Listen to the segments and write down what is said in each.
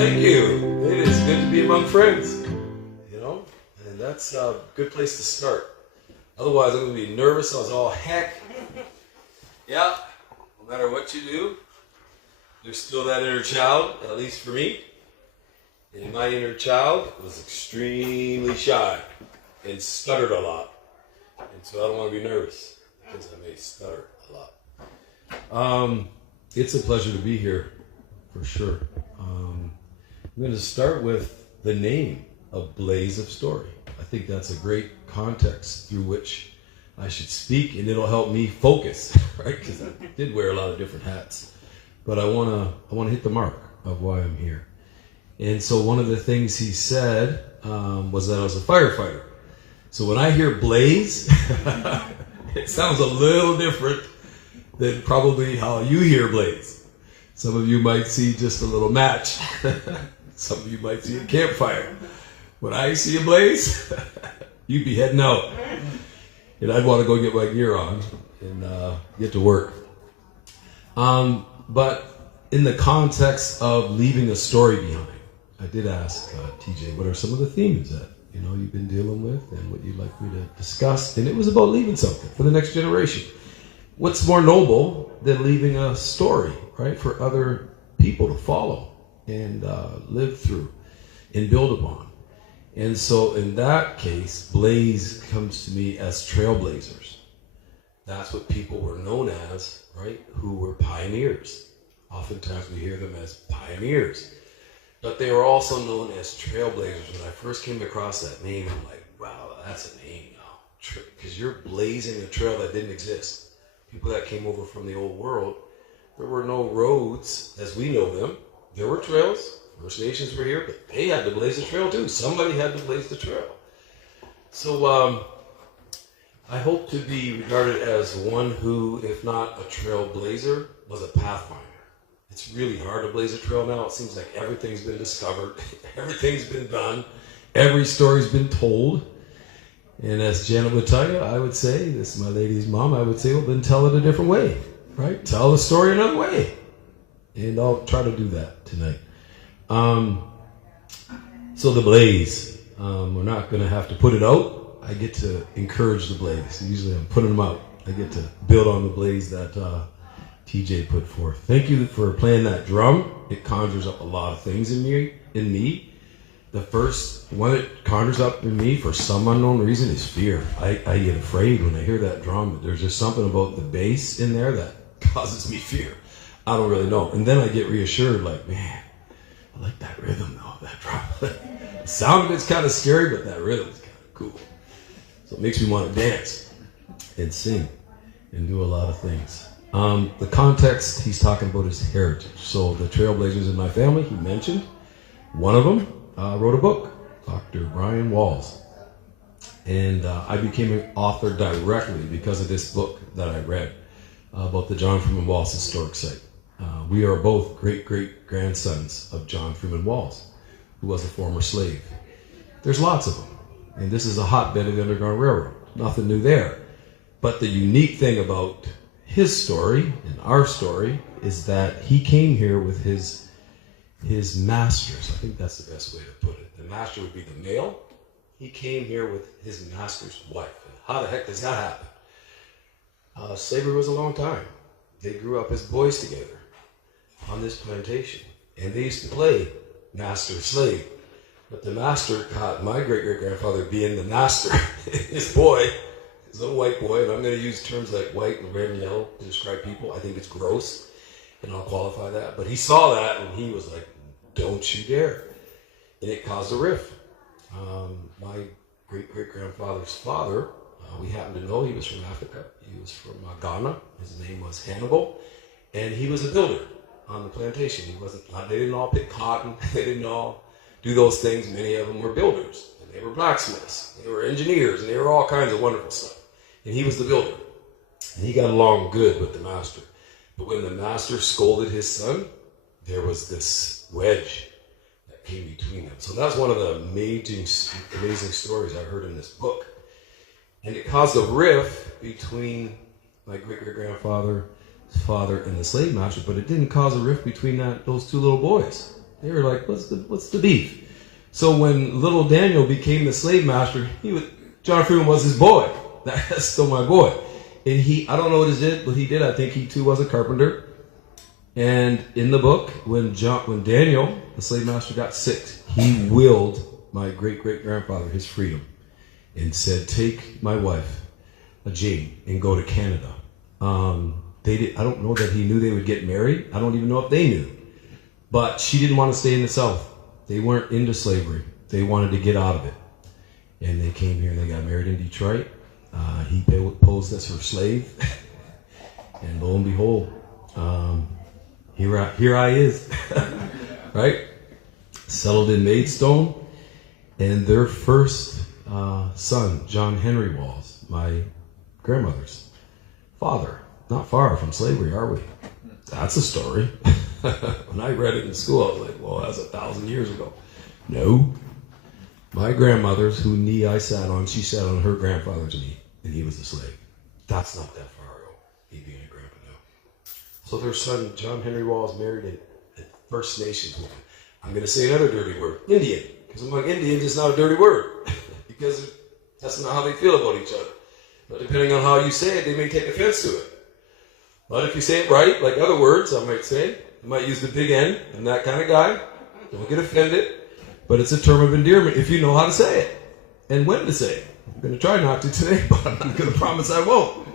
Thank you. It is good to be among friends, and that's a good place to start. Otherwise, I'm going to be nervous as all heck. Yeah, no matter what you do, there's still that inner child, at least for me. And my inner child was extremely shy and stuttered a lot. And so I don't want to be nervous because I may stutter a lot. It's a pleasure to be here, for sure. I'm going to start with the name of Blaze of Story. I think that's a great context through which I should speak, and it'll help me focus, right? Because I did wear a lot of different hats. But I want to hit the mark of why I'm here. And so one of the things he said was that I was a firefighter. So when I hear blaze, it sounds a little different than probably how you hear blaze. Some of you might see just a little match. Some of you might see a campfire. When I see a blaze, you'd be heading out. And I'd want to go get my gear on and get to work. But in the context of leaving a story behind, I did ask TJ, what are some of the themes that you've been dealing with and what you'd like me to discuss? And it was about leaving something for the next generation. What's more noble than leaving a story, right, for other people to follow and live through and build upon? And so in that case, Blaze comes to me as trailblazers. That's what people were known as, right, who were pioneers. Oftentimes we hear them as pioneers. But they were also known as trailblazers. When I first came across that name, I'm like, wow, that's a name now. Because you're blazing a trail that didn't exist. People that came over from the old world, there were no roads as we know them. There were trails. First Nations were here, but they had to blaze a trail too. Somebody had to blaze the trail. So I hope to be regarded as one who, if not a trailblazer, was a pathfinder. It's really hard to blaze a trail now. It seems like everything's been discovered. Everything's been done. Every story's been told. And as Janet would tell you, I would say, this is my lady's mom, I would say, well, then tell it a different way, right? Tell the story another way. And I'll try to do that tonight. So the blaze, we're not going to have to put it out. I get to encourage the blaze. Usually I'm putting them out. I get to build on the blaze that TJ put forth. Thank you for playing that drum. It conjures up a lot of things in me. The first one it conjures up in me for some unknown reason is fear. I get afraid when I hear that drum. There's just something about the bass in there that causes me fear. I don't really know. And then I get reassured, like, man, I like that rhythm though, that drum. The sound of it's kind of scary, but that rhythm is kind of cool. So it makes me want to dance and sing and do a lot of things. The context he's talking about is heritage. So the trailblazers in my family, he mentioned, one of them wrote a book, Dr. Brian Walls. And I became an author directly because of this book that I read about the John Freeman Walls Historic Site. We are both great-great-grandsons of John Freeman Walls, who was a former slave. There's lots of them. And this is a hotbed of the Underground Railroad. Nothing new there. But the unique thing about his story and our story is that he came here with his masters. I think that's the best way to put it. The master would be the male. He came here with his master's wife. And how the heck does that happen? Slavery was a long time. They grew up as boys together on this plantation. And they used to play master-slave. But the master caught my great-great-grandfather being the master, his boy, his little white boy, and I'm going to use terms like white and red and yellow to describe people. I think it's gross, and I'll qualify that. But he saw that, and he was like, don't you dare. And it caused a rift. My great-great-grandfather's father, we happen to know he was from Africa. He was from Ghana. His name was Hannibal, and he was a builder on the plantation. They didn't all pick cotton. They didn't all do those things. Many of them were builders, and they were blacksmiths, they were engineers, and they were all kinds of wonderful stuff. And he was the builder, and he got along good with the master. But when the master scolded his son, there was this wedge that came between them. So that's one of the amazing stories I heard in this book. And it caused a rift between my great-great-grandfather's father and the slave master, but it didn't cause a rift between those two little boys. They were like, what's the beef? So when little Daniel became the slave master, John Freeman was his boy. That's still my boy. And I don't know what he did. I think he too was a carpenter. And in the book, when Daniel, the slave master, got sick, he willed my great-great-grandfather his freedom and said, take my wife, Jane, and go to Canada. I don't know that he knew they would get married. I don't even know if they knew. But she didn't want to stay in the South. They weren't into slavery. They wanted to get out of it. And they came here and they got married in Detroit. He posed as her slave. And lo and behold, here I is. Right? Settled in Maidstone. And their first son, John Henry Walls, my grandmother's father. Not far from slavery, are we? That's a story. When I read it in school, I was like, well, that's 1,000 years ago. No. My grandmother's, whose knee I sat on, she sat on her grandfather's knee, and he was a slave. That's not that far ago, me being a grandpa now. So their son, John Henry Walls, married a First Nations woman. I'm going to say another dirty word, Indian. Because I'm like, Indian is not a dirty word. Because that's not how they feel about each other. But depending on how you say it, they may take offense to it. But if you say it right, like other words, I might say, I might use the big N. I'm that kind of guy. Don't get offended. But it's a term of endearment if you know how to say it and when to say it. I'm going to try not to today, but I'm going to promise I won't.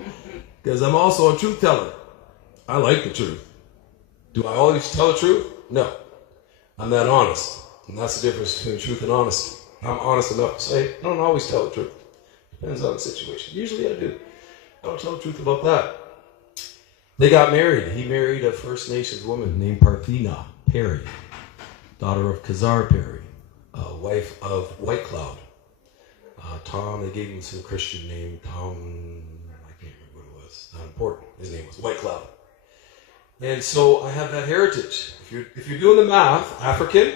Because I'm also a truth teller. I like the truth. Do I always tell the truth? No. I'm that honest. And that's the difference between truth and honesty. I'm honest enough to say I don't always tell the truth. Depends on the situation. Usually I do. I don't tell the truth about that. They got married. He married a First Nations woman named Parthena Perry, daughter of Kazar Perry, wife of White Cloud. Tom, they gave him some Christian name. Tom, I can't remember what it was. Not important. His name was White Cloud. And so I have that heritage. If you're doing the math, African,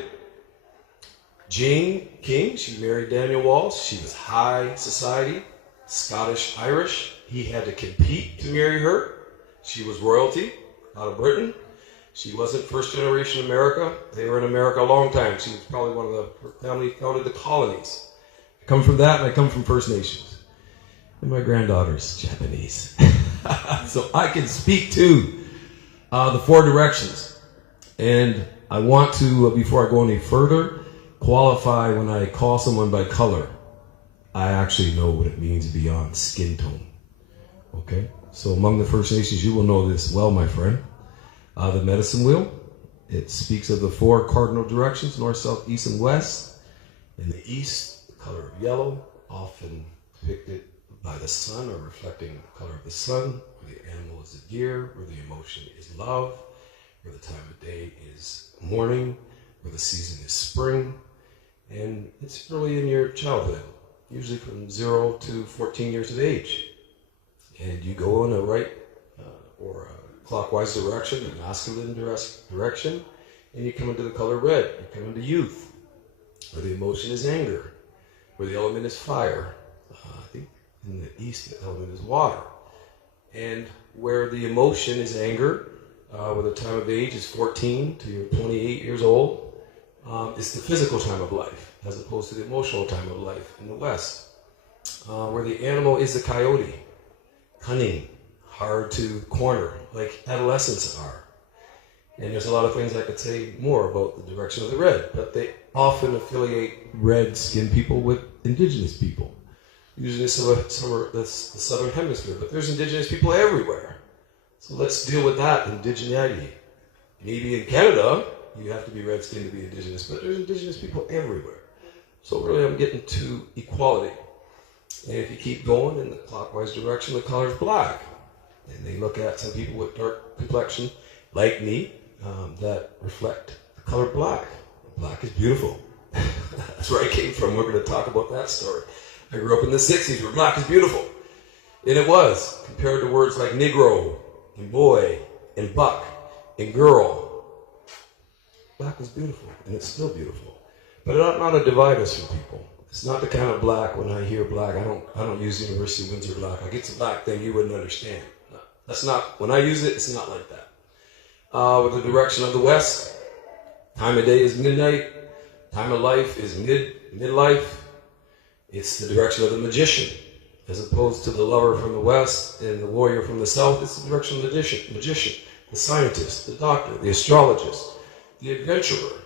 Jane King, she married Daniel Walls. She was high society, Scottish Irish. He had to compete to marry her. She was royalty out of Britain. She wasn't first generation America. They were in America a long time. She was probably her family founded the colonies. I come from that, and I come from First Nations. And my granddaughter's Japanese. So I can speak to the four directions. And I want to, before I go any further, qualify when I call someone by color. I actually know what it means beyond skin tone. Okay? So among the First Nations, you will know this well, my friend. The medicine wheel, it speaks of the four cardinal directions, north, south, east, and west. In the east, the color of yellow, often depicted by the sun or reflecting the color of the sun, where the animal is the deer, where the emotion is love, where the time of day is morning, where the season is spring. And it's early in your childhood, usually from 0 to 14 years of age. And you go in a right or a clockwise direction, a masculine direction, and you come into the color red. You come into youth, where the emotion is anger, where the element is fire. I think in the east, the element is water. And where the emotion is anger, where the time of age is 14 to you're 28 years old, it's the physical time of life, as opposed to the emotional time of life in the west. Where the animal is the coyote. Cunning, hard to corner, like adolescents are. And there's a lot of things I could say more about the direction of the red, but they often affiliate red-skinned people with indigenous people. Usually that's the southern hemisphere, but there's indigenous people everywhere. So let's deal with that, indigeneity. Maybe in Canada, you have to be red-skinned to be indigenous, but there's indigenous people everywhere. So really I'm getting to equality. And if you keep going in the clockwise direction, the color is black. And they look at some people with dark complexion, like me, that reflect the color black. Black is beautiful. That's where I came from. We're going to talk about that story. I grew up in the 60s where black is beautiful. And it was, compared to words like Negro, and boy, and buck, and girl. Black is beautiful, and it's still beautiful. But it ought not to divide us from people. It's not the kind of black, when I hear black, I don't use University of Windsor black. Like it's a black thing you wouldn't understand. No, that's not, when I use it, it's not like that. With the direction of the west, Time of day is midnight. Time of life is midlife. It's the direction of the magician. As opposed to the lover from the west and the warrior from the south, it's the direction of the magician, the scientist, the doctor, the astrologist, the adventurer.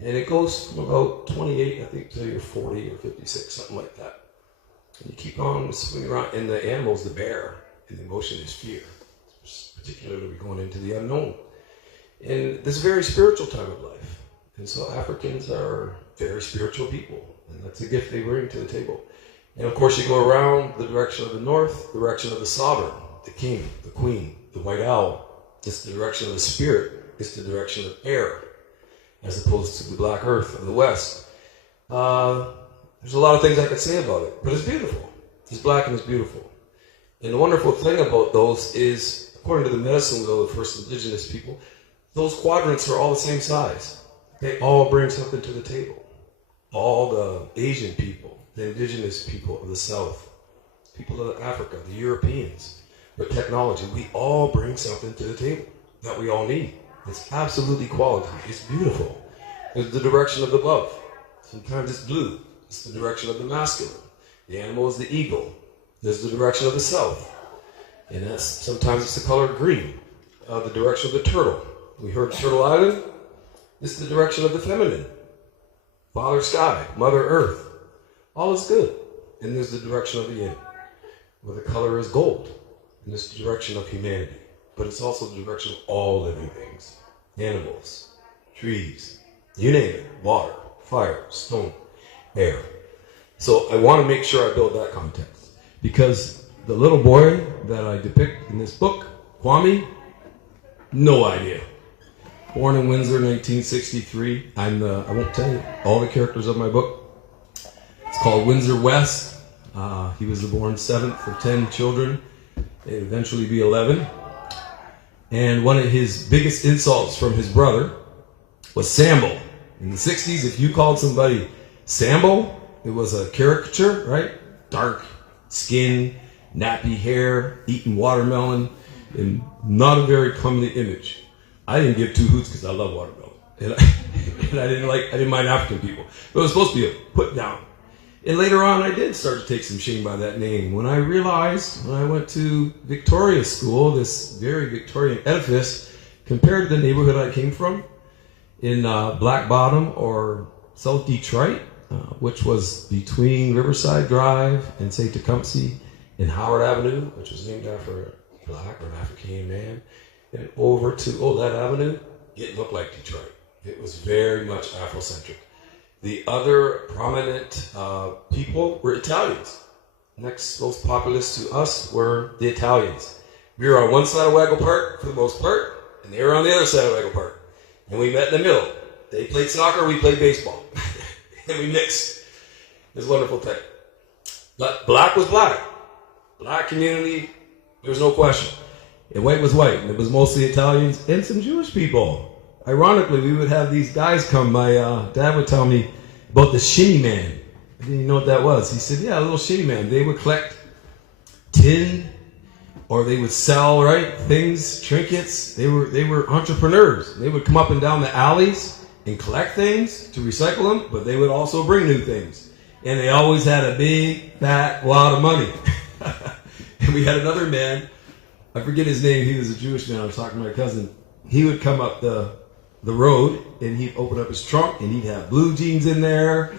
And it goes from about 28, I think, till you're 40 or 56, something like that. And you keep on swinging around. And the animal's the bear, and the emotion is fear. Particularly going into the unknown. And this is a very spiritual time of life. And so Africans are very spiritual people. And that's a gift they bring to the table. And of course you go around the direction of the north, the direction of the sovereign, the king, the queen, the white owl. It's the direction of the spirit. It's the direction of air, as opposed to the black earth of the west. There's a lot of things I could say about it, but it's beautiful. It's black and it's beautiful. And the wonderful thing about those is, according to the medicine of the first indigenous people, those quadrants are all the same size. They all bring something to the table. All the Asian people, the indigenous people of the South, people of Africa, the Europeans, with technology, we all bring something to the table that we all need. It's absolutely quality. It's beautiful. It's the direction of the above. Sometimes it's blue. It's the direction of the masculine. The animal is the eagle. There's the direction of the south. And that's sometimes it's the color green. The direction of the turtle. We heard Turtle Island. It's the direction of the feminine. Father Sky, Mother Earth. All is good. And there's the direction of the yin, where the color is gold. And it's the direction of humanity. But it's also the direction of all living things. Animals, trees, you name it. Water, fire, stone, air. So I want to make sure I build that context. Because the little boy that I depict in this book, Kwame, no idea. Born in Windsor, 1963. I won't tell you all the characters of my book. It's called Windsor West. He was the born 7th of 10 children. They'd eventually be 11. And one of his biggest insults from his brother was Sambo. In the 60s, if you called somebody Sambo, it was a caricature, right? Dark skin, nappy hair, eating watermelon, and not a very comely image. I didn't give two hoots because I love watermelon. And I didn't mind African people. But it was supposed to be a put down. And later on, I did start to take some shame by that name. When I realized, when I went to Victoria School, this very Victorian edifice, compared to the neighborhood I came from, in Black Bottom or South Detroit, which was between Riverside Drive and say Tecumseh, and Howard Avenue, which was named after a black or an African man, and over to Olette Avenue, it looked like Detroit. It was very much Afrocentric. The other prominent people were Italians. Next most populous to us were the Italians. We were on one side of Waggle Park for the most part, and they were on the other side of Waggle Park. And we met in the middle. They played soccer, we played baseball. And we mixed. It was a wonderful thing. But black was black. Black community, there was no question. And white was white, and it was mostly Italians and some Jewish people. Ironically, we would have these guys come. My dad would tell me about the shinny man. I didn't even know what that was. He said, yeah, a little shinny man. They would collect tin, or they would sell, right, things, trinkets. They were entrepreneurs. They would come up and down the alleys and collect things to recycle them, but they would also bring new things. And they always had a big, fat wad of money. And we had another man, I forget his name, he was a Jewish man, I was talking to my cousin. He would come up the road and he'd open up his trunk and he'd have blue jeans in there,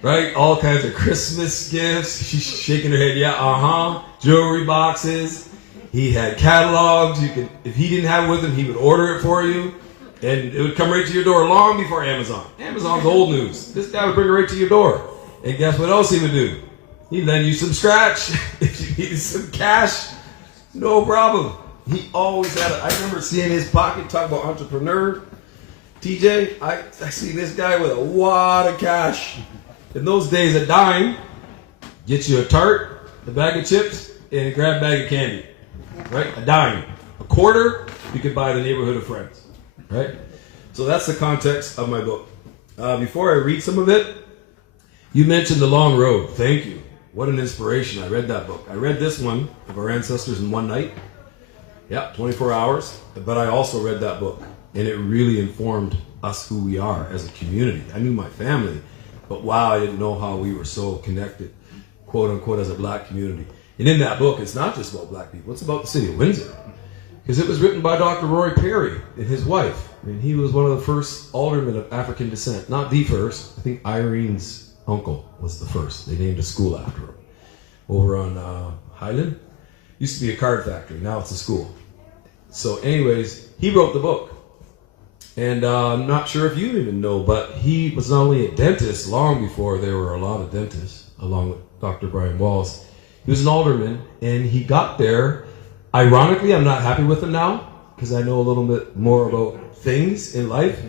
right? All kinds of Christmas gifts. She's shaking her head, yeah, jewelry boxes. He had catalogs. If he didn't have it with him, he would order it for you. And it would come right to your door long before Amazon. Amazon's old news. This guy would bring it right to your door. And guess what else he would do? He'd lend you some scratch. If you needed some cash, no problem. He always had it. I remember seeing his pocket, talk about entrepreneur. TJ, I see this guy with a wad of cash. In those days, a dime, get you a tart, a bag of chips, and a grab bag of candy. Right? A dime. A quarter, you could buy the neighborhood of friends. Right? So that's the context of my book. Before I read some of it, you mentioned The Long Road. Thank you. What an inspiration. I read that book. I read this one of our ancestors in one night. Yeah, 24 hours. But I also read that book. And it really informed us who we are as a community. I knew my family, but wow, I didn't know how we were so connected, quote unquote, as a black community. And in that book, it's not just about black people, it's about the city of Windsor. Because it was written by Dr. Roy Perry and his wife. And he was one of the first aldermen of African descent. Not the first. I think Irene's uncle was the first. They named a school after him. Over on Highland. Used to be a card factory. Now it's a school. So anyways, he wrote the book. And I'm not sure if you even know, but he was not only a dentist long before there were a lot of dentists, along with Dr. Brian Walls. He was an alderman, and he got there. Ironically, I'm not happy with him now because I know a little bit more about things in life,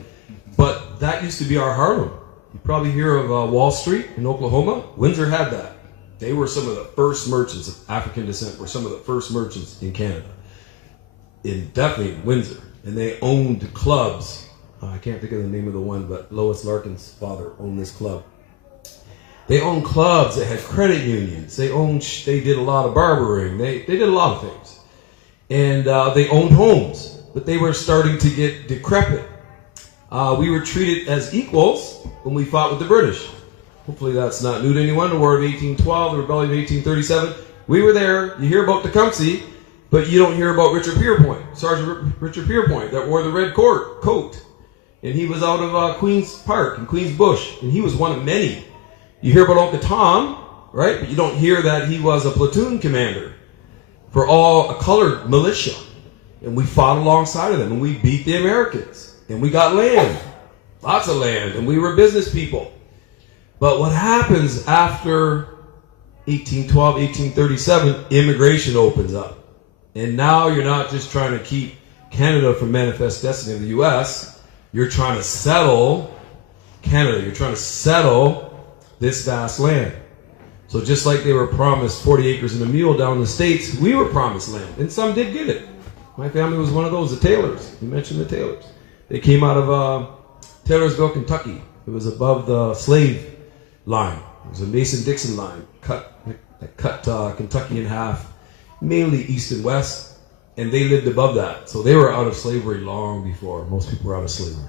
but that used to be our Harlem. You probably hear of Wall Street in Oklahoma. Windsor had that. They were some of the first merchants of African descent, were some of the first merchants in Canada, definitely in Windsor. And they owned clubs. I can't think of the name of the one, but Lois Larkin's father owned this club. They owned clubs. They had credit unions. They did a lot of barbering. They did a lot of things. And they owned homes, but they were starting to get decrepit. We were treated as equals when we fought with the British. Hopefully that's not new to anyone. The War of 1812, the Rebellion of 1837. We were there. You hear about Tecumseh, but you don't hear about Richard Pierpoint, Sergeant Richard Pierpoint, that wore the red coat. And he was out of Queen's Park and Queen's Bush, and he was one of many. You hear about Uncle Tom, right? But you don't hear that he was a platoon commander for a colored militia. And we fought alongside of them, and we beat the Americans. And we got land, lots of land, and we were business people. But what happens after 1812, 1837, immigration opens up. And now you're not just trying to keep Canada from manifest destiny of the U.S., you're trying to settle Canada. You're trying to settle this vast land. So just like they were promised 40 acres and a mule down in the States, we were promised land. And some did get it. My family was one of those, the Taylors. You mentioned the Taylors. They came out of Taylorsville, Kentucky. It was above the slave line. It was a Mason-Dixon line that cut Kentucky in half, mainly east and west. And they lived above that. So they were out of slavery long before most people were out of slavery.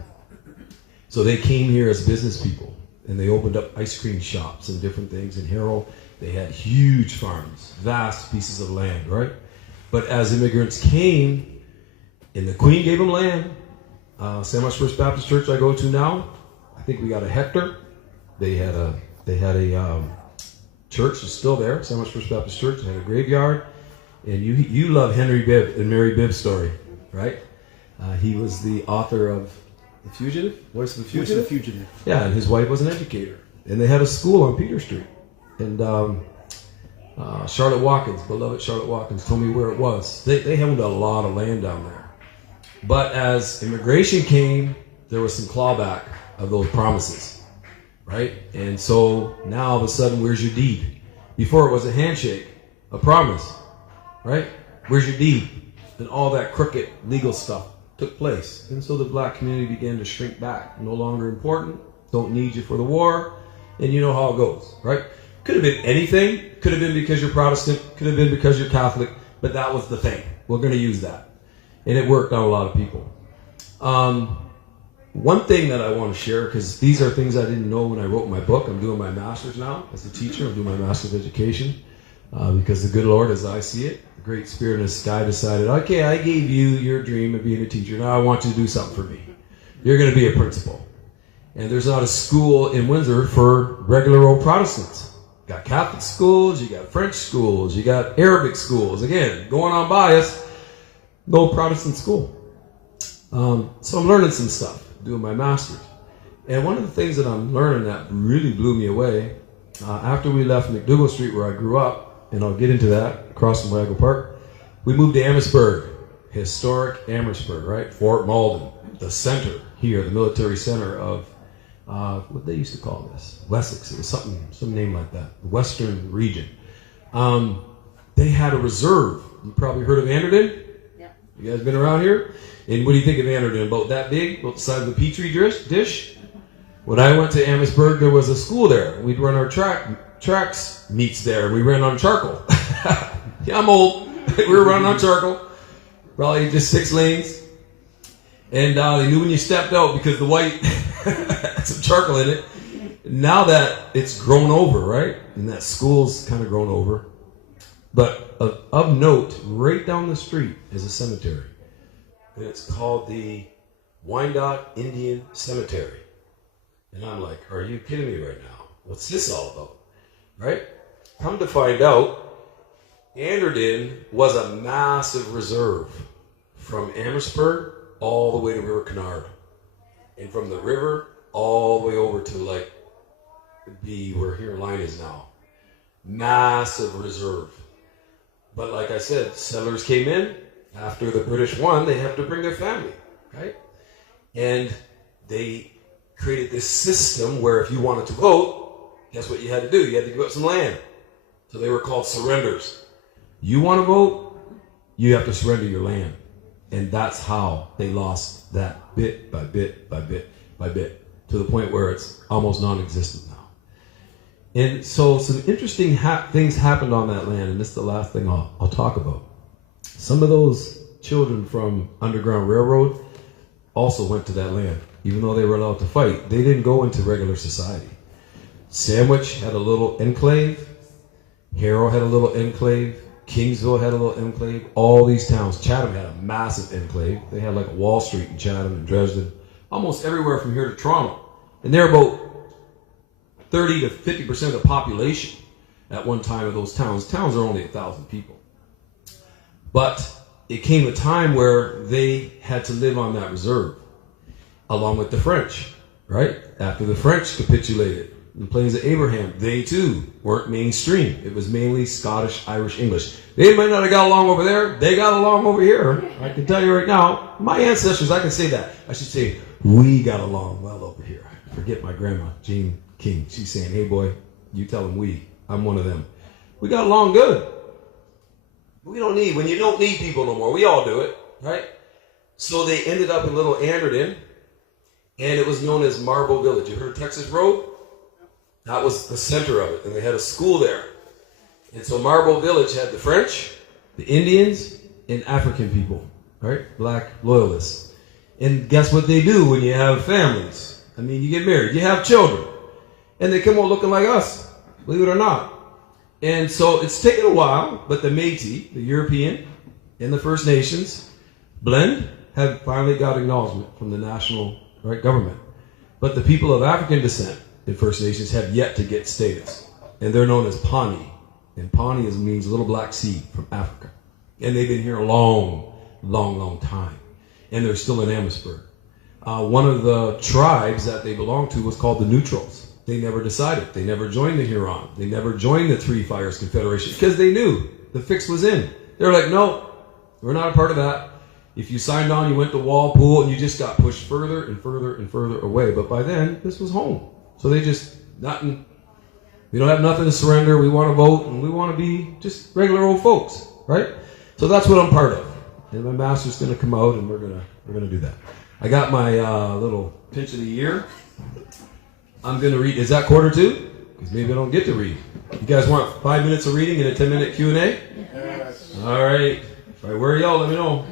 So they came here as business people. And they opened up ice cream shops and different things. In Harrow, they had huge farms, vast pieces of land, right? But as immigrants came, and the Queen gave them land, Sandwich First Baptist Church I go to now, I think we got a hectare. They had a church, it's still there, Sandwich First Baptist Church. They had a graveyard. And you love Henry Bibb and Mary Bibb's story, right? He was the author of The Fugitive? Voice of the Fugitive? Voice of the Fugitive. Yeah, and his wife was an educator. And they had a school on Peter Street. And Charlotte Watkins, beloved Charlotte Watkins, told me where it was. They owned a lot of land down there. But as immigration came, there was some clawback of those promises, right? And so now all of a sudden, where's your deed? Before it was a handshake, a promise, right? Where's your deed? And all that crooked legal stuff took place. And so the black community began to shrink back. No longer important. Don't need you for the war. And you know how it goes, right? Could have been anything. Could have been because you're Protestant. Could have been because you're Catholic. But that was the thing. We're going to use that. And it worked on a lot of people. One thing that I want to share, because these are things I didn't know when I wrote my book. I'm doing my master's now as a teacher. I'm doing my master's of education. Because the good Lord, as I see it, the Great Spirit in the sky decided, okay, I gave you your dream of being a teacher. Now I want you to do something for me. You're going to be a principal. And there's not a school in Windsor for regular old Protestants. You got Catholic schools, you got French schools, you got Arabic schools. Again, going on bias, no Protestant school. So I'm learning some stuff, doing my master's. And one of the things that I'm learning that really blew me away, after we left McDougall Street where I grew up, and I'll get into that, across from Wago Park, we moved to Amherstburg, historic Amherstburg, right? Fort Malden, the center here, the military center of, what they used to call this, Wessex. It was some name like that, the Western region. They had a reserve. You probably heard of Anderden? Yeah. You guys been around here? And what do you think of Anderden? About that big, about the size of a petri dish? When I went to Amherstburg, there was a school there. We'd run our tracks meets there. We ran on charcoal. Yeah, I'm old. We were running on charcoal. Probably just 6 lanes. And they knew when you stepped out because the white had some charcoal in it. Now that it's grown over, right? And that school's kind of grown over. But of note, right down the street is a cemetery. And it's called the Wyandotte Indian Cemetery. And I'm like, are you kidding me right now? What's this all about? Right? Come to find out, Anderton was a massive reserve from Amherstburg all the way to River Canard. And from the river all the way over to like where here line is now. Massive reserve. But like I said, settlers came in. After the British won, they had to bring their family, right? And they created this system where if you wanted to vote, guess what you had to do? You had to give up some land. So they were called surrenders. You want to vote, you have to surrender your land. And that's how they lost that bit by bit by bit by bit to the point where it's almost non-existent now. And so some interesting things happened on that land, and this is the last thing I'll talk about. Some of those children from Underground Railroad also went to that land, even though they were allowed to fight. They didn't go into regular society. Sandwich had a little enclave. Harrow had a little enclave. Kingsville had a little enclave. All these towns. Chatham had a massive enclave. They had like a Wall Street in Chatham and Dresden. Almost everywhere from here to Toronto. And they're about 30 to 50% of the population at one time of those towns. Towns are only 1,000 people. But it came a time where they had to live on that reserve, along with the French, right? After the French capitulated in the Plains of Abraham, they too weren't mainstream. It was mainly Scottish, Irish, English. They might not have got along over there. They got along over here. I can tell you right now, my ancestors, I can say that. I should say, we got along well over here. Forget my grandma, Jane King. She's saying, hey boy, you tell them we. I'm one of them. We got along good. We don't need, when you don't need people no more, we all do it, right? So they ended up in Little Anderton, and it was known as Marble Village. You heard Texas Road? That was the center of it, and they had a school there. And so Marble Village had the French, the Indians, and African people, right? Black loyalists. And guess what they do when you have families? I mean, you get married, you have children, and they come out looking like us, believe it or not. And so it's taken a while, but the Métis, the European, and the First Nations blend have finally got acknowledgement from the national government. But the people of African descent in First Nations have yet to get status. And they're known as Pawnee. And Pawnee means little black seed from Africa. And they've been here a long, long, long time. And they're still in Amherstburg. One of the tribes that they belonged to was called the Neutrals. They never decided. They never joined the Huron. They never joined the Three Fires Confederation because they knew the fix was in. They were like, no, we're not a part of that. If you signed on, you went to Walpole, and you just got pushed further and further and further away. But by then, this was home. So they just, nothing, we don't have nothing to surrender. We want to vote, and we want to be just regular old folks, right? So that's what I'm part of. And my master's going to come out, and we're gonna do that. I got my little pinch of the year. I'm going to read. Is that quarter two? Because maybe I don't get to read. You guys want 5 minutes of reading and a 10-minute Q&A? Yes. All right. If I wear y'all, let me know.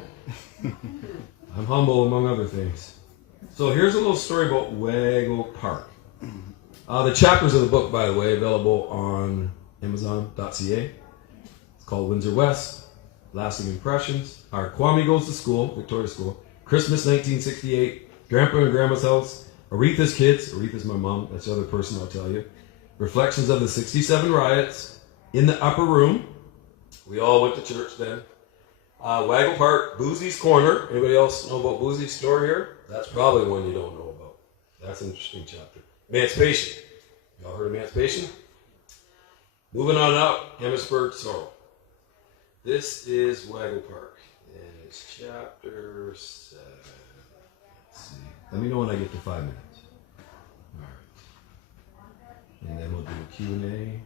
I'm humble, among other things. So here's a little story about Waggle Park. The chapters of the book, by the way, available on Amazon.ca. It's called Windsor West, Lasting Impressions, Our Kwame Goes to School, Victoria School, Christmas 1968, Grandpa and Grandma's House, Aretha's Kids, Aretha's my mom, that's the other person I'll tell you. Reflections of the 67 Riots, In the Upper Room, we all went to church then. Waggle Park, Boozy's Corner, anybody else know about Boozy's store here? That's probably one you don't know about. That's an interesting chapter. Emancipation, y'all heard of Emancipation? Moving on up, Amherstburg, Sorrel. This is Waggle Park, and it's chapter 7. Let me know when I get to 5 minutes. All right. And then we'll do a Q&A.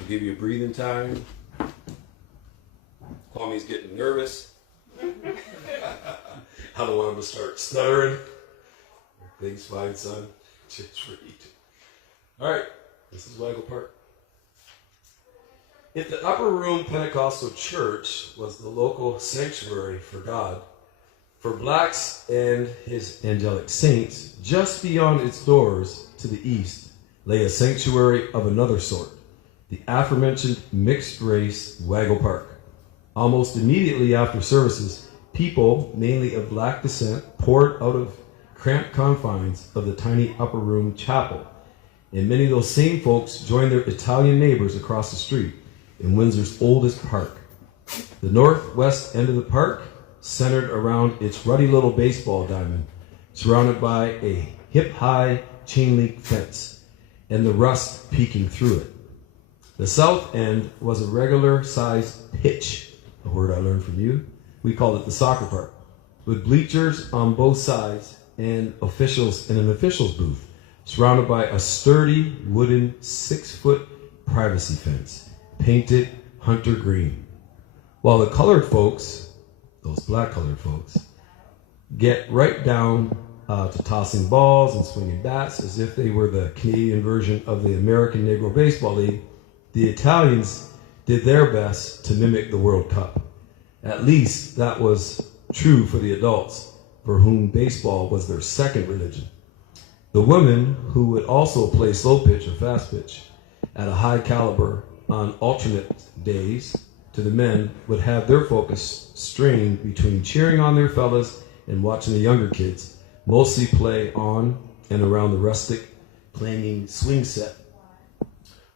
I'll give you a breathing time. Kwame's getting nervous. I don't want him to start stuttering. Things fine, son. Just read. All right. This is Waggle Park. If the Upper Room Pentecostal Church was the local sanctuary for God, For blacks and his angelic saints, just beyond its doors to the east lay a sanctuary of another sort, the aforementioned mixed-race Waggle Park. Almost immediately after services, people, mainly of black descent, poured out of cramped confines of the tiny upper room chapel, and many of those same folks joined their Italian neighbors across the street in Windsor's oldest park. The northwest end of the park centered around its ruddy little baseball diamond, surrounded by a hip-high chain-link fence, and the rust peeking through it. The south end was a regular-sized pitch, a word I learned from you. We called it the soccer park, with bleachers on both sides and officials in an officials booth, surrounded by a sturdy wooden 6-foot privacy fence, painted hunter green. While the colored folks, those black colored folks, get right down to tossing balls and swinging bats as if they were the Canadian version of the American Negro Baseball League, the Italians did their best to mimic the World Cup. At least that was true for the adults, for whom baseball was their second religion. The women, who would also play slow pitch or fast pitch at a high caliber on alternate days to the men, would have their focus strained between cheering on their fellas and watching the younger kids mostly play on and around the rustic clanging swing set,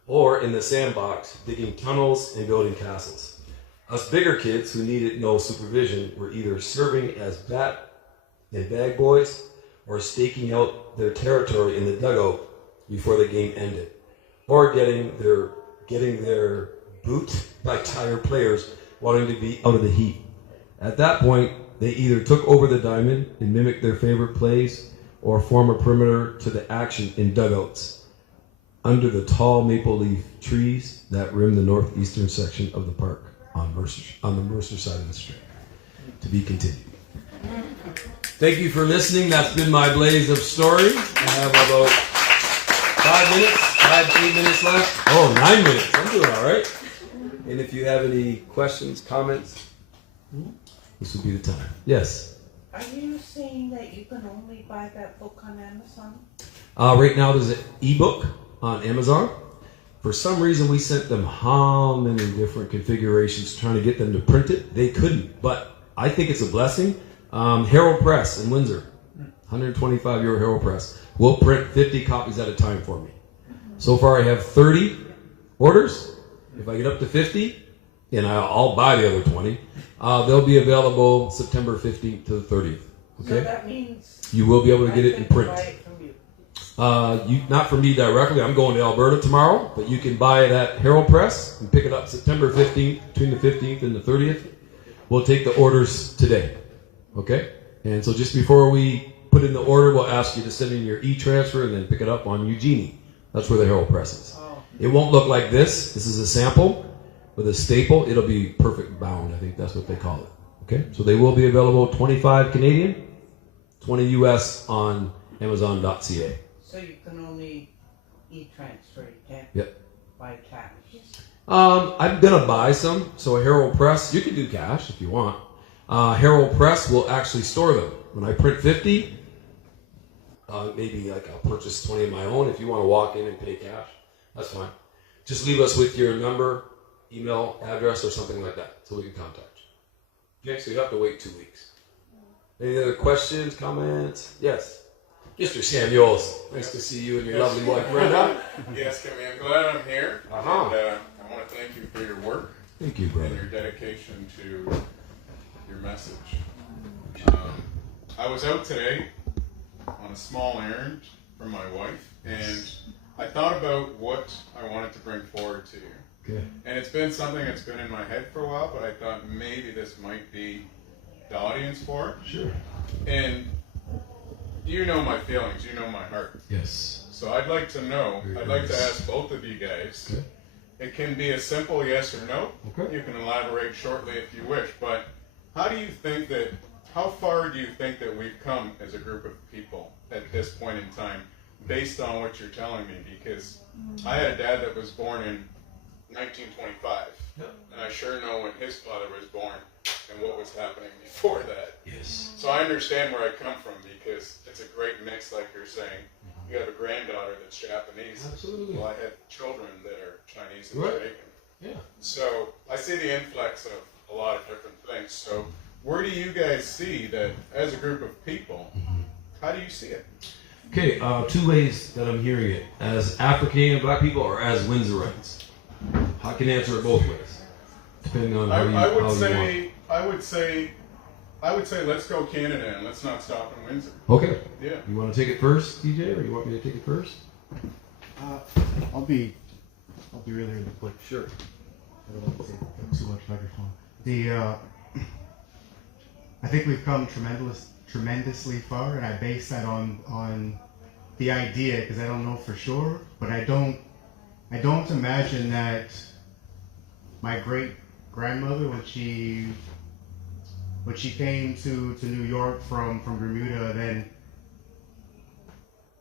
or in the sandbox digging tunnels and building castles. Us bigger kids who needed no supervision were either serving as bat and bag boys or staking out their territory in the dugout before the game ended, or getting their boot by tired players wanting to be out of the heat. At that point, they either took over the diamond and mimicked their favorite plays or form a perimeter to the action in dugouts under the tall maple leaf trees that rim the northeastern section of the park on the Mercer side of the street. To be continued. Thank you for listening. That's been my blaze of stories. I have about 8 minutes left. Oh, 9 minutes. I'm doing all right. And if you have any questions, comments, this would be the time. Yes? Are you saying that you can only buy that book on Amazon? Right now there's an ebook on Amazon. For some reason we sent them how many different configurations trying to get them to print it. They couldn't, but I think it's a blessing. Herald Press in Windsor, 125-year Herald Press, will print 50 copies at a time for me. So far I have 30 orders. If I get up to 50, and I'll buy the other 20, they'll be available September 15th to the 30th. Okay? So that means you will be able to get it in print. Buy it from you. Not from me directly. I'm going to Alberta tomorrow, but you can buy it at Herald Press and pick it up September 15th, between the 15th and the 30th. We'll take the orders today. Okay? And so just before we put in the order, we'll ask you to send in your e-transfer and then pick it up on Eugenie. That's where the Herald Press is. It won't look like this. This is a sample with a staple. It'll be perfect bound. I think that's what they call it. Okay? So they will be available 25 Canadian, 20 US on Amazon.ca. So you can only e-transfer. You can't Yep. buy cash. I'm going to buy some. So a Herald Press, you can do cash if you want. Herald Press will actually store them. When I print 50, maybe like I'll purchase 20 of my own. If you want to walk in and pay cash, that's fine. Just leave us with your number, email, address, or something like that so we can contact you. Okay, so you have to wait 2 weeks. Any other questions, comments? Yes. Mr. Samuels, nice to see you and your lovely wife, Brenda. Yes, Kimmy, I'm glad I'm here. Uh-huh. And I want to thank you for your work Thank you, and brother. your dedication to your message. I was out today on a small errand for my wife, and I thought about what I wanted to bring forward to you. Okay. And it's been something that's been in my head for a while, but I thought maybe this might be the audience for it. Sure. And you know my feelings, you know my heart. Yes. So I'd like to know, Very I'd like to nice. ask both of you guys. Okay. It can be a simple yes or no. Okay. You can elaborate shortly if you wish, but how far do you think that we've come as a group of people at this point in time, based on what you're telling me? Because I had a dad that was born in 1925. Yeah. And I sure know when his father was born and what was happening before that. Yes. So I understand where I come from because it's a great mix, like you're saying. You have a granddaughter that's Japanese. Absolutely. Well, I have children that are Chinese and Right. Jamaican. Yeah. So I see the influx of a lot of different things. So where do you guys see that as a group of people? How do you see it? Okay, two ways that I'm hearing it. As African Black people or as Windsorites. I can answer it both ways. Depending on how you I would want. say let's go Canada and let's not stop in Windsor. Okay. Yeah. You want to take it first, DJ, or you want me to take it first? I'll be really, really quick. Sure. I don't want to take too much microphone. I think we've come tremendously far, and I base that on the idea because I don't know for sure, but I don't imagine that my great grandmother when she came to New York from Bermuda, then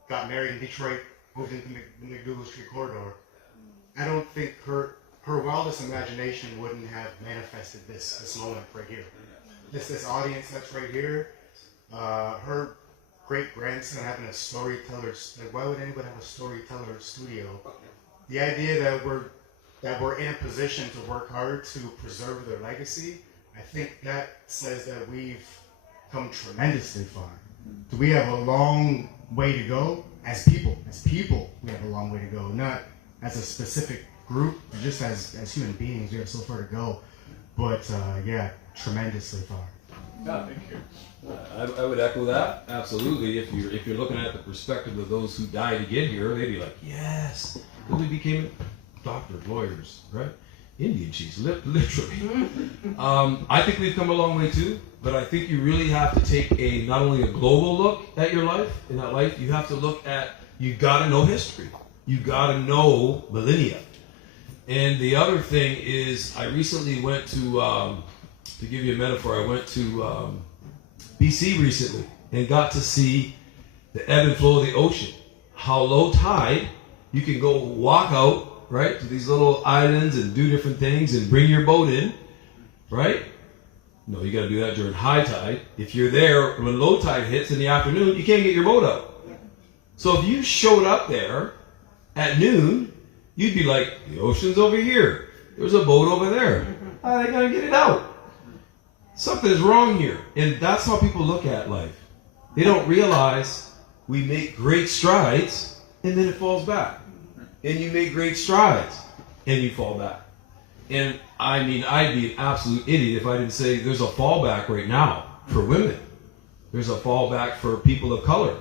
got married in Detroit, moved into the McDougal Street corridor. I don't think her wildest imagination wouldn't have manifested this moment right here. This audience that's right here, her great grandson having a storyteller. Like, why would anybody have a storyteller studio? The idea that we're in a position to work hard to preserve their legacy, I think that says that we've come tremendously far. We have a long way to go as people. As people, we have a long way to go. Not as a specific group, just as human beings, we have so far to go. But yeah, tremendously far. Yeah, thank you. I would echo that. Absolutely. If you're looking at the perspective of those who died to get here, they'd be like, yes. Then we became doctors, lawyers, right? Indian chiefs, literally. I think we've come a long way too, but I think you really have to take not only a global look at your life, in that life, you have to look at, you gotta know history. You gotta know millennia. And the other thing is, I recently went to give you a metaphor, I went to BC recently and got to see the ebb and flow of the ocean. How low tide, you can go walk out, right, to these little islands and do different things and bring your boat in, right? No, you got to do that during high tide. If you're there when low tide hits in the afternoon, you can't get your boat out. So if you showed up there at noon, you'd be like, the ocean's over here. There's a boat over there. I got to get it out. Something is wrong here. And that's how people look at life. They don't realize we make great strides and then it falls back. And you make great strides, and you fall back. And I mean, I'd be an absolute idiot if I didn't say there's a fallback right now for women. There's a fallback for people of color.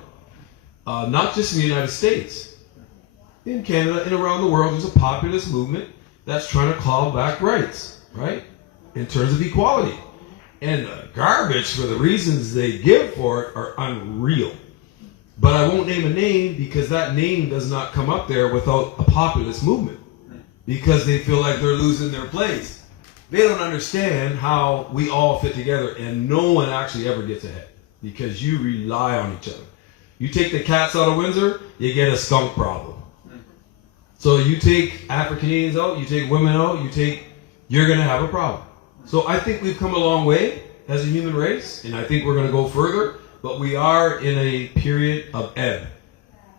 Not just in the United States. In Canada and around the world, there's a populist movement that's trying to claw back rights, right? In terms of equality. And the garbage for the reasons they give for it are unreal. But I won't name a name because that name does not come up there without a populist movement. Because they feel like they're losing their place. They don't understand how we all fit together and no one actually ever gets ahead. Because you rely on each other. You take the cats out of Windsor, you get a skunk problem. So you take Africans out, you take women out, you're going to have a problem. So I think we've come a long way as a human race, and I think we're going to go further. But we are in a period of ebb.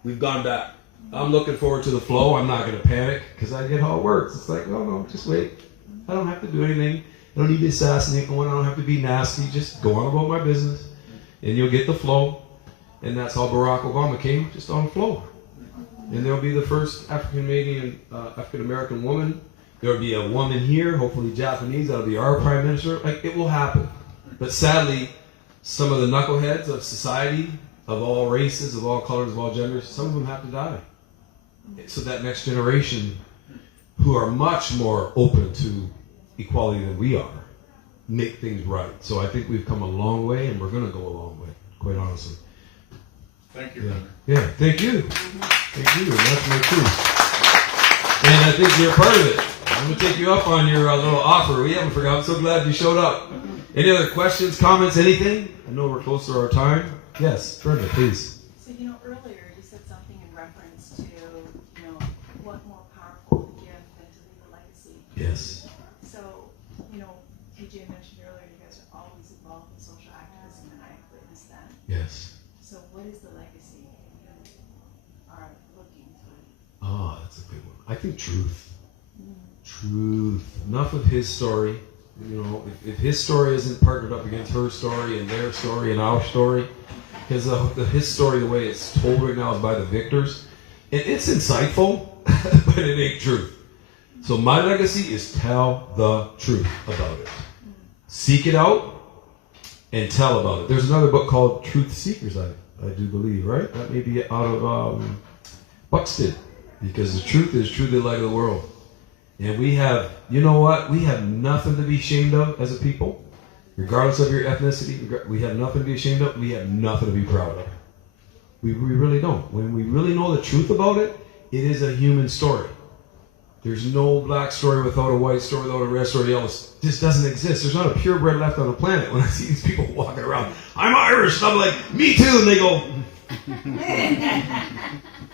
We've gone back. I'm looking forward to the flow. I'm not going to panic because I get how it works. It's like, no, just wait. I don't have to do anything. I don't need to assassinate anyone. I don't have to be nasty. Just go on about my business, and you'll get the flow. And that's how Barack Obama came, just on flow. And there'll be the first African-American woman. There'll be a woman here, hopefully Japanese. That'll be our prime minister. Like, it will happen. But sadly, some of the knuckleheads of society, of all races, of all colors, of all genders, some of them have to die. So that next generation, who are much more open to equality than we are, make things right. So I think we've come a long way, and we're going to go a long way, quite honestly. Thank you, Yeah, brother. yeah, thank you. Thank you. That's my truth. And I think you're a part of it. I'm going to take you up on your little offer. We haven't forgotten. I'm so glad you showed up. Any other questions, comments, anything? I know we're close to our time. Yes, Brenda, please. So, earlier you said something in reference to, what more powerful gift than to leave a legacy. Yes. So, TJ mentioned earlier, you guys are always involved in social activism, and I witnessed that. Yes. So what is the legacy you are looking to? Oh, that's a good one. I think truth. Truth. Enough of his story. If his story isn't partnered up against her story and their story and our story, because his story, the way it's told right now, is by the victors. It's insightful, but it ain't truth. So my legacy is tell the truth about it. Seek it out and tell about it. There's another book called Truth Seekers, I do believe, right? That may be out of Buxton, because the truth is truly the light of the world. And we have, you know what? We have nothing to be ashamed of as a people. Regardless of your ethnicity, we have nothing to be ashamed of. We have nothing to be proud of. We really don't. When we really know the truth about it, it is a human story. There's no black story without a white story, without a red story, yellow. This doesn't exist. There's not a purebred left on the planet. When I see these people walking around, I'm Irish, and I'm like, me too, and they go,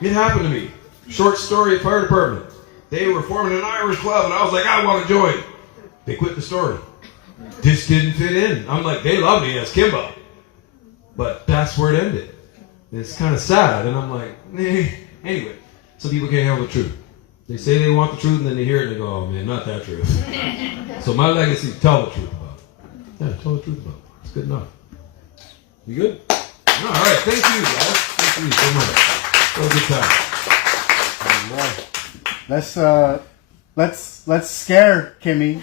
it happened to me. Short story at fire department. They were forming an Irish club, and I was like, I want to join. They quit the story. This didn't fit in. I'm like, they love me as Kimba. But that's where it ended. It's kind of sad, and I'm like, eh. Anyway, some people can't handle the truth. They say they want the truth, and then they hear it, and they go, oh man, not that truth. So my legacy is tell the truth about it. Yeah, tell the truth about it. It's good enough. You good? All right, thank you, guys. Thank you so much. What a good time. Let's scare Kimmy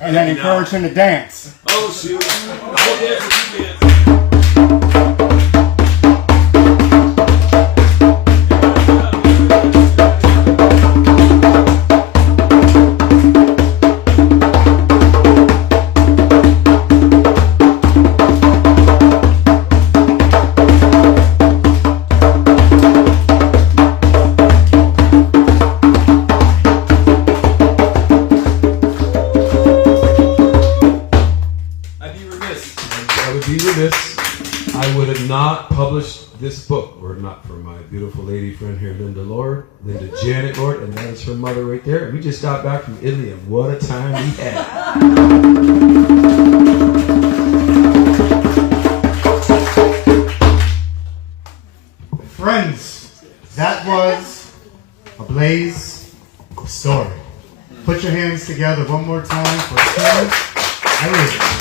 and then encourage him to dance. Oh shoot! I'll dance if you dance. I would have not published this book were it not for my beautiful lady friend here, Linda Janet Lord, and that is her mother right there. And we just got back from Italy, and what a time we had. Friends, that was a blaze of story. Put your hands together one more time for Kim Elliott.